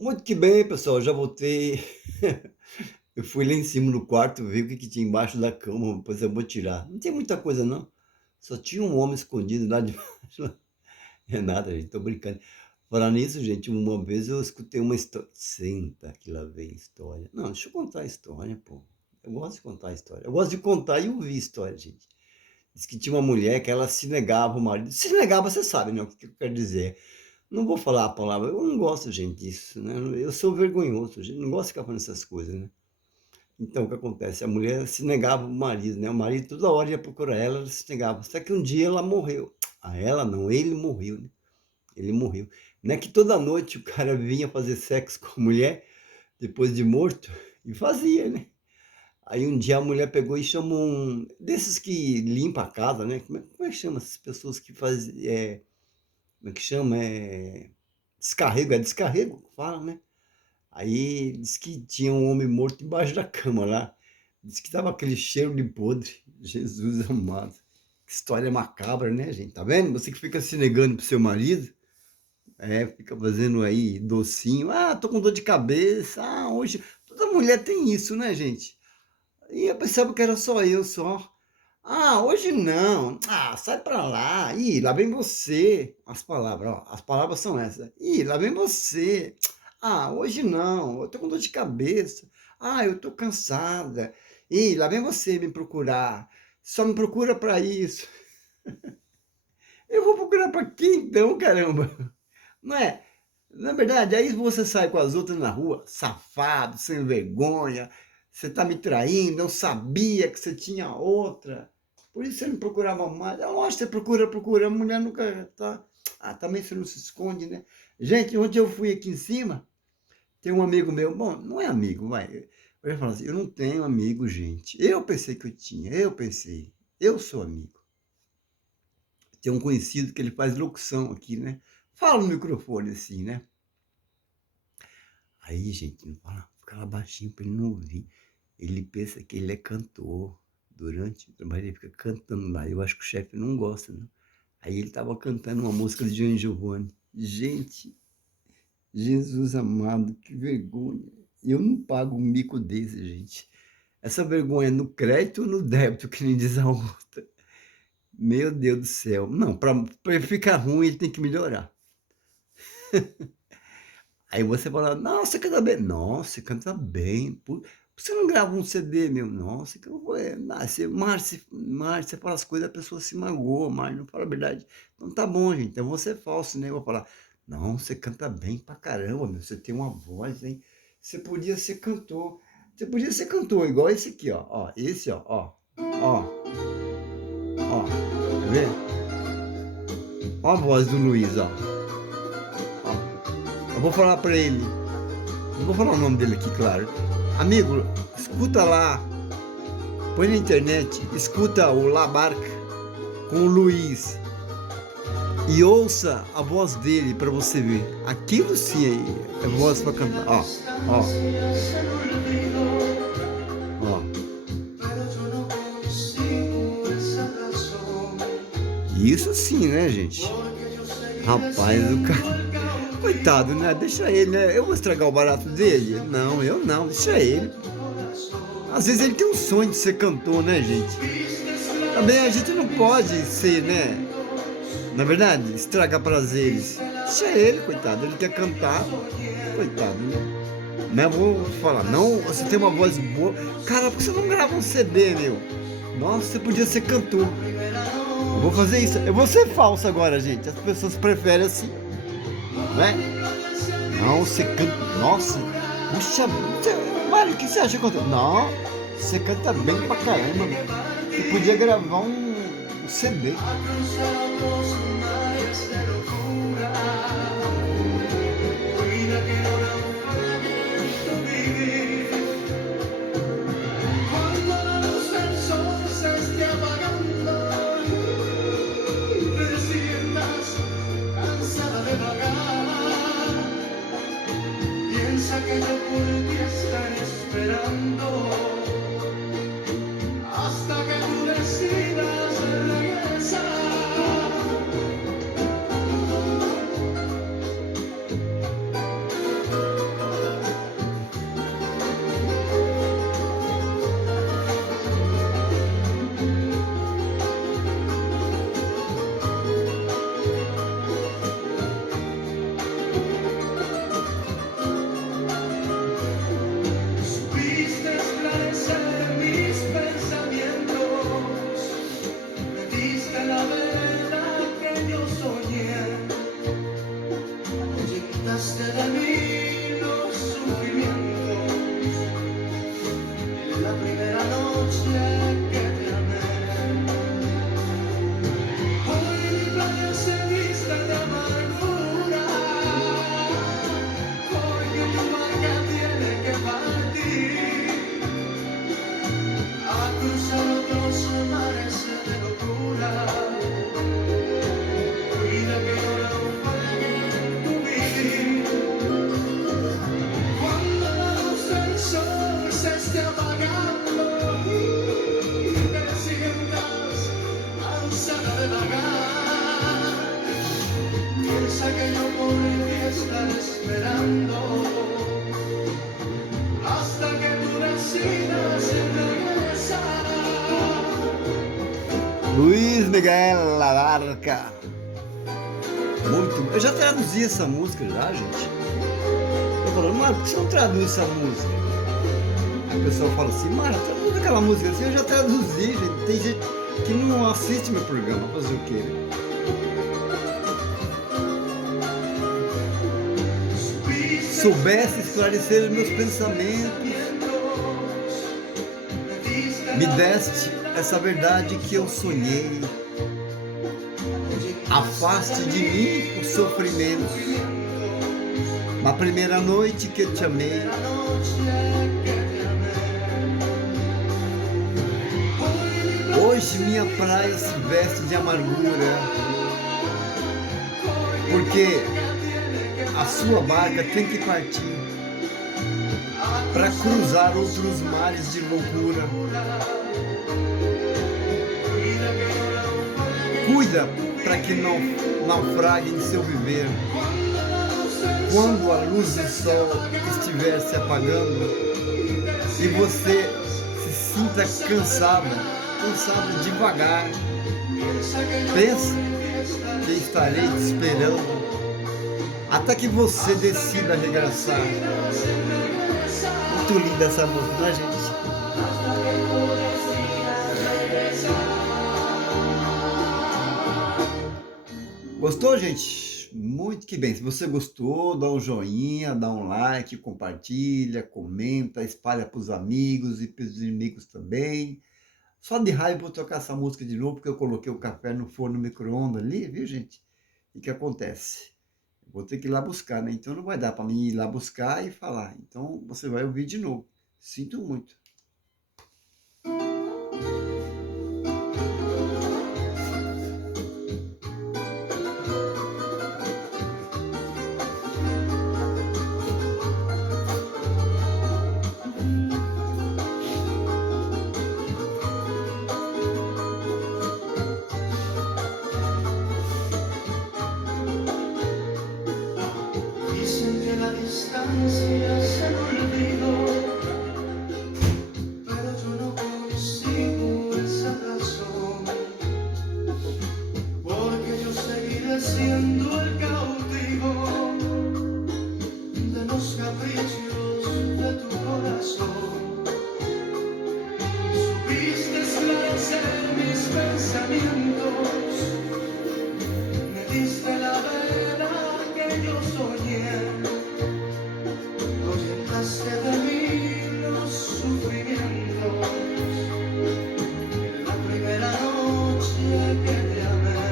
Muito que bem, pessoal, já voltei. Eu fui lá em cima no quarto ver o que que tinha embaixo da cama, depois eu vou tirar. Não tem muita coisa não, só tinha um homem escondido lá debaixo. É nada, gente, tô brincando. Falar nisso, gente, uma vez eu escutei uma história. Senta que lá vem história. Não, deixa eu contar a história, pô. Eu gosto de contar a história. Eu gosto de contar e ouvir história, gente. Diz que tinha uma mulher que ela se negava ao marido. Se negava, você sabe, né, o que que eu quero dizer. Não vou falar a palavra, eu não gosto, gente, disso, né? Eu sou vergonhoso, gente, não gosto de ficar falando essas coisas, né? Então, o que acontece? A mulher se negava ao marido, né? O marido toda hora ia procurar ela, ela se negava. Até que um dia ela morreu. A ela não, ele morreu, né? Ele morreu. Não é que toda noite o cara vinha fazer sexo com a mulher, depois de morto, e fazia, né? Aí um dia a mulher pegou e chamou um desses que limpa a casa, né? Como é que chama essas pessoas que fazem, como é que chama? Descarrego, é descarrego que fala, né? Aí diz que tinha um homem morto embaixo da cama lá. Diz que tava aquele cheiro de podre. Jesus amado. Que história macabra, né, gente? Tá vendo? Você que fica se negando pro seu marido, fica fazendo aí docinho. Ah, tô com dor de cabeça. Ah, hoje. Toda mulher tem isso, né, gente? E eu pensava que era só eu só. Ah, hoje não. Ah, sai pra lá. Ih, lá vem você. As palavras, ó, as palavras são essas. Ih, lá vem você. Ah, hoje não. Eu tô com dor de cabeça. Ah, eu tô cansada. Ih, lá vem você me procurar. Só me procura pra isso. Eu vou procurar pra quê então, caramba? Não é? Na verdade, aí você sai com as outras na rua, safado, sem vergonha, você tá me traindo, eu sabia que você tinha outra, por isso você não procurava mais. É lógico, você procura, a mulher nunca tá. Ah, também você não se esconde, né? Gente, onde eu fui aqui em cima, tem um amigo meu, bom, não é amigo, vai. Eu ia falar assim, eu não tenho amigo, gente. Eu pensei que eu tinha, eu pensei, eu sou amigo. Tem um conhecido que ele faz locução aqui, né? Fala no microfone assim, né? Aí, gente, não fala baixinho para ele não ouvir. Ele pensa que ele é cantor. Durante o trabalho ele fica cantando lá. Eu acho que o chefe não gosta, né? Aí ele estava cantando uma música de João Giovanni. Gente, Jesus amado, que vergonha. Eu não pago um mico desse, gente. Essa vergonha é no crédito ou no débito, que nem diz a outra. Meu Deus do céu. Não, para ele ficar ruim, ele tem que melhorar. Aí você fala: "Nossa, canta bem". "Nossa, você canta bem. Por você não grava um CD meu?". "Nossa, que eu vou você Márcio, você fala as coisas, a pessoa se magoa, Márcio, não fala a verdade". "Então tá bom, gente, então eu vou ser falso, né". Eu vou falar: "Não, você canta bem pra caramba, meu, você tem uma voz, hein. Você podia ser cantor. Você podia ser cantor igual esse aqui, ó. Ó, esse, ó, ó. Ó, ó, quer ver? Ó a voz do Luiz, ó. Ó, eu vou falar pra ele. Não vou falar o nome dele aqui, claro. Amigo, escuta lá, põe na internet, escuta o La Barca com o Luiz e ouça a voz dele para você ver. Aquilo sim é voz para cantar. Ó, ó, ó. Isso sim, né, gente? Rapaz, o cara. Coitado, né? Deixa ele, né? Eu vou estragar o barato dele? Não, eu não, deixa ele. Às vezes ele tem um sonho de ser cantor, né, gente? Também a gente não pode ser, né? Na verdade, estraga prazeres. Deixa ele, coitado, ele quer cantar, coitado, né? Mas eu vou falar, não, você tem uma voz boa. Cara, por que você não grava um CD, meu? Nossa, você podia ser cantor. Eu vou fazer isso. Eu vou ser falso agora, gente. As pessoas preferem assim, né? Não, você canta. Nossa, puxa, Mário, o que você acha que eu canto? Não, você canta bem pra caramba, meu. Você podia gravar um CD. Que yo por ti estaré esperando hasta que tú decidas regresar. ahuyentaste de mí los sufrimientos. En la primera noche que te amé, hoy mi playa se viste de amargura, porque tu barca tiene que partir a cruzar otros mares de locura. Cuida que no naufrague tu vivir. Cuando la luz del sol se esté apagando y te sientas cansada de vagar, piensa que yo por ti estaré esperando hasta que tú decidas regresar. Luiz Miguel Labarca. Muito. Eu já traduzi essa música já, gente. Eu falo, Mara, por que você não traduz essa música? Aí o pessoal fala assim, Mara, traduz aquela música assim. Eu já traduzi, gente. Tem gente que não assiste meu programa, fazer o quê? Soubesse esclarecer os meus pensamentos, me deste essa verdade que eu sonhei. Afaste de mim os sofrimentos. Na primeira noite que eu te amei, hoje minha praia se veste de amargura, porque a sua barca tem que partir para cruzar outros mares de loucura. Cuida para que não naufrague em seu viver. Quando a luz do sol estiver se apagando e você se sinta cansado devagar, pense que estarei te esperando até que você decida regressar. Muito linda essa música, não é, gente? Gostou, gente? Muito que bem. Se você gostou, dá um joinha, dá um like, compartilha, comenta, espalha para os amigos e para os inimigos também. Só de raiva vou tocar essa música de novo, porque eu coloquei o café no forno micro-ondas ali, viu, gente? E o que acontece? Vou ter que ir lá buscar, né? Então não vai dar para mim ir lá buscar e falar. Então você vai ouvir de novo. Sinto muito. Dicen que la distancia es el olvido, pero yo no consigo esa razón, porque yo seguiré siendo el cautivo de los caprichos de tu corazón. Supiste esclarecer mis pensamientos, me diste la vela que yo soñé, ahuyentaste de mí los sufrimientos. En la primera noche que te amé,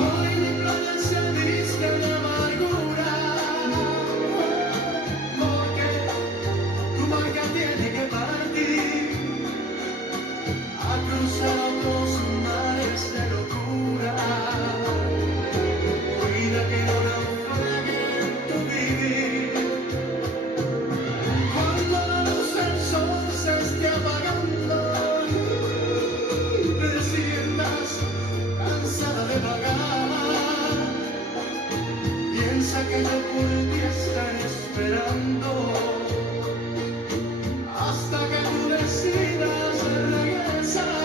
hoy mi playa se viste de amargura, porque tu barca tiene que partir a cruzar otros mares de locura. Cuida que no naufrague tu vivir. Cuando la luz del sol se esté apagando y te sientas cansada de vagar, piensa que yo por ti estaré esperando hasta que tú decidas regresar.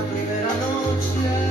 la primera noche